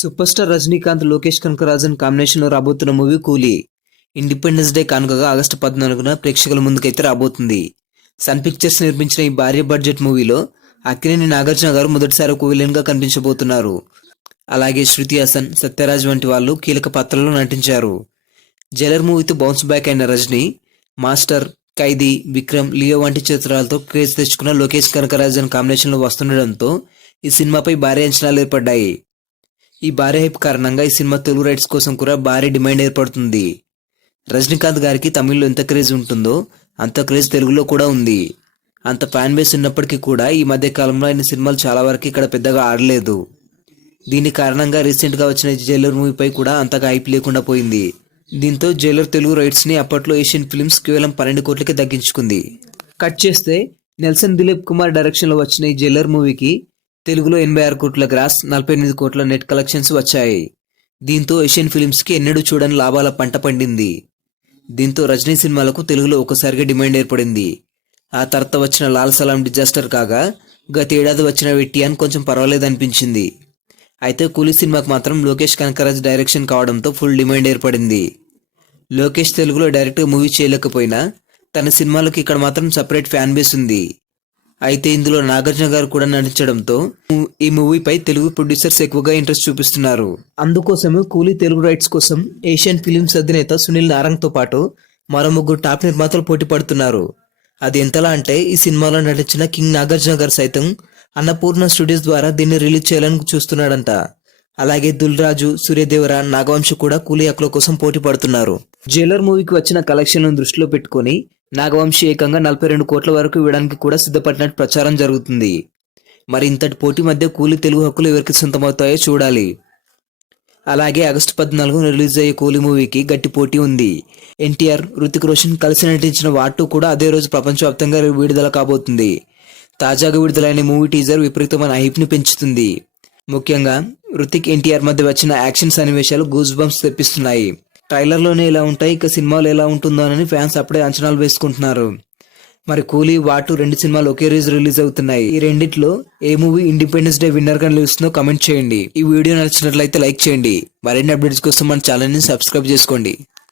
Super star Rajinikanth Lokesh Kanagarajan కాంబినేషన్లో రాబోతున్న movie కూలీ. ఇండిపెండెన్స్ డే కానుకగా ఆగస్టు పద్నాలుగున ప్రేక్షకుల ముందుకైతే రాబోతుంది. సన్ పిక్చర్స్ నిర్మించిన ఈ భారీ బడ్జెట్ మూవీలో అక్కినేని నాగార్జున గారు మొదటిసారి ఒక విలన్గా కనిపించబోతున్నారు. అలాగే శృతి హాసన్ సత్యరాజ్ వంటి వాళ్ళు కీలక పాత్రల్లో నటించారు. జలర్ మూవీతో బౌన్స్ బ్యాక్ అయిన రజనీ మాస్టర్ ఖైదీ విక్రమ్ లియో వంటి చిత్రాలతో క్రేజ్ తెచ్చుకున్న లోకేష్ కనకరాజన్ కాంబినేషన్లో వస్తుండడంతో ఈ సినిమాపై భారీ అంచనాలు ఏర్పడ్డాయి. ఈ భారీ హైప్ కారణంగా ఈ సినిమా తెలుగు రైట్స్ కోసం కూడా భారీ డిమాండ్ ఏర్పడుతుంది. రజనీకాంత్ గారికి తమిళ్ళో ఎంత క్రేజ్ ఉంటుందో అంత క్రేజ్ తెలుగులో కూడా ఉంది. అంత ఫ్యాన్ బేస్ ఉన్నప్పటికీ కూడా ఈ మధ్య కాలంలో ఆయన సినిమాలు చాలా వరకు ఇక్కడ పెద్దగా ఆడలేదు. దీని కారణంగా రీసెంట్గా వచ్చిన జైలర్ మూవీపై కూడా అంతగా హైప్ లేకుండా పోయింది. దీంతో జైలర్ తెలుగు రైట్స్ని అప్పట్లో ఏషియన్ ఫిల్మ్స్ కేవలం పన్నెండు కోట్లకి తగ్గించుకుంది. కట్ చేస్తే నెల్సన్ దిలీప్ కుమార్ డైరెక్షన్లో వచ్చిన ఈ జైలర్ మూవీకి తెలుగులో ఎనభై ఆరు కోట్ల గ్రాస్ నలభై ఎనిమిది కోట్ల నెట్ కలెక్షన్స్ వచ్చాయి. దీంతో ఏషియన్ ఫిలిమ్స్కి ఎన్నడూ చూడని లాభాల పంట పండింది. దీంతో రజనీ సినిమాలకు తెలుగులో ఒకసారిగా డిమాండ్ ఏర్పడింది. ఆ తర్వాత వచ్చిన లాల్ సలాం డిజాస్టర్ కాగా గత ఏడాది వచ్చిన వెట్టియాన్ కొంచెం పర్వాలేదు అనిపించింది అయితే కూలీ సినిమాకు మాత్రం లోకేష్ కనకరాజ్ డైరెక్షన్ కావడంతో ఫుల్ డిమాండ్ ఏర్పడింది. లోకేష్ తెలుగులో డైరెక్ట్గా మూవీ చేయలేకపోయినా తన సినిమాలకు ఇక్కడ మాత్రం సపరేట్ ఫ్యాన్ బేస్ ఉంది. అయితే ఇందులో నాగార్జున గారు కూడా నటించడంతో ఈ మూవీపై తెలుగు ప్రొడ్యూసర్స్ ఎక్కువగా ఇంట్రెస్ట్ చూపిస్తున్నారు. అందుకోసమే కూలీ తెలుగు రైట్స్ కోసం ఏషియన్ ఫిలిమ్స్ అధినేత సునీల్ నారంగ్తో పాటు మరో ముగ్గురు టాప్ నిర్మాతలు పోటీ పడుతున్నారు. అది ఎంతలా అంటే ఈ సినిమాలో నటించిన కింగ్ నాగార్జున గారు సైతం అన్నపూర్ణ స్టూడియోస్ ద్వారా దీన్ని రిలీజ్ చేయాలని చూస్తున్నాడంట. అలాగే దుల్ రాజు నాగవంశ కూడా కూలీ హక్కుల కోసం పోటీ పడుతున్నారు. జైలర్ మూవీకి వచ్చిన కలెక్షన్లను దృష్టిలో పెట్టుకొని నాగవంశీ ఏకంగా నలభై రెండు కోట్ల వరకు ఇవ్వడానికి కూడా సిద్ధపడినట్టు ప్రచారం జరుగుతుంది. మరి ఇంతటి పోటీ మధ్య కూలీ తెలుగు హక్కులు ఎవరికి సొంతమవుతాయో చూడాలి. అలాగే ఆగస్టు పద్నాలుగు రిలీజ్ అయ్యే కూలీ మూవీకి గట్టి పోటీ ఉంది. ఎన్టీఆర్ రుతిక్ రోషన్ కలిసి నటించిన వాటు కూడా అదే రోజు ప్రపంచవ్యాప్తంగా విడుదల కాబోతుంది. తాజాగా విడుదలైన మూవీ టీజర్ విపరీతమైన హైప్ని పెంచుతుంది. ముఖ్యంగా రుతిక్ ఎన్టీఆర్ మధ్య వచ్చిన యాక్షన్ సన్నివేశాలు గూజ్ బంప్స్ తెప్పిస్తున్నాయి. ట్రైలర్లోనే ఇలా ఉంటాయి ఇక సినిమాలో ఎలా ఉంటుందోనని ఫ్యాన్స్ అప్పుడే అంచనాలు వేసుకుంటున్నారు. మరి కూలీ వాటు రెండు సినిమాలు ఒకే రోజు రిలీజ్ అవుతున్నాయి. ఈ రెండిట్లో ఏ మూవీ ఇండిపెండెన్స్ డే విన్నర్గా నిలుస్తుందో కమెంట్ చేయండి. ఈ వీడియో నచ్చినట్లయితే లైక్ చేయండి. మరిన్ని అప్డేట్స్ కోసం మన ఛానల్ని సబ్స్క్రైబ్ చేసుకోండి.